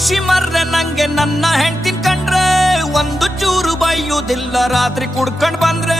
ಖುಷಿ ಮರ್ರೆ ನಂಗೆ ನನ್ನ ಹೆಂಡ್ತಿನ್ ಕಂಡ್ರೆ ಒಂದು ಚೂರು ಬೈಯುವುದಿಲ್ಲ ರಾತ್ರಿ ಕುಡ್ಕೊಂಡ್ ಬಂದ್ರೆ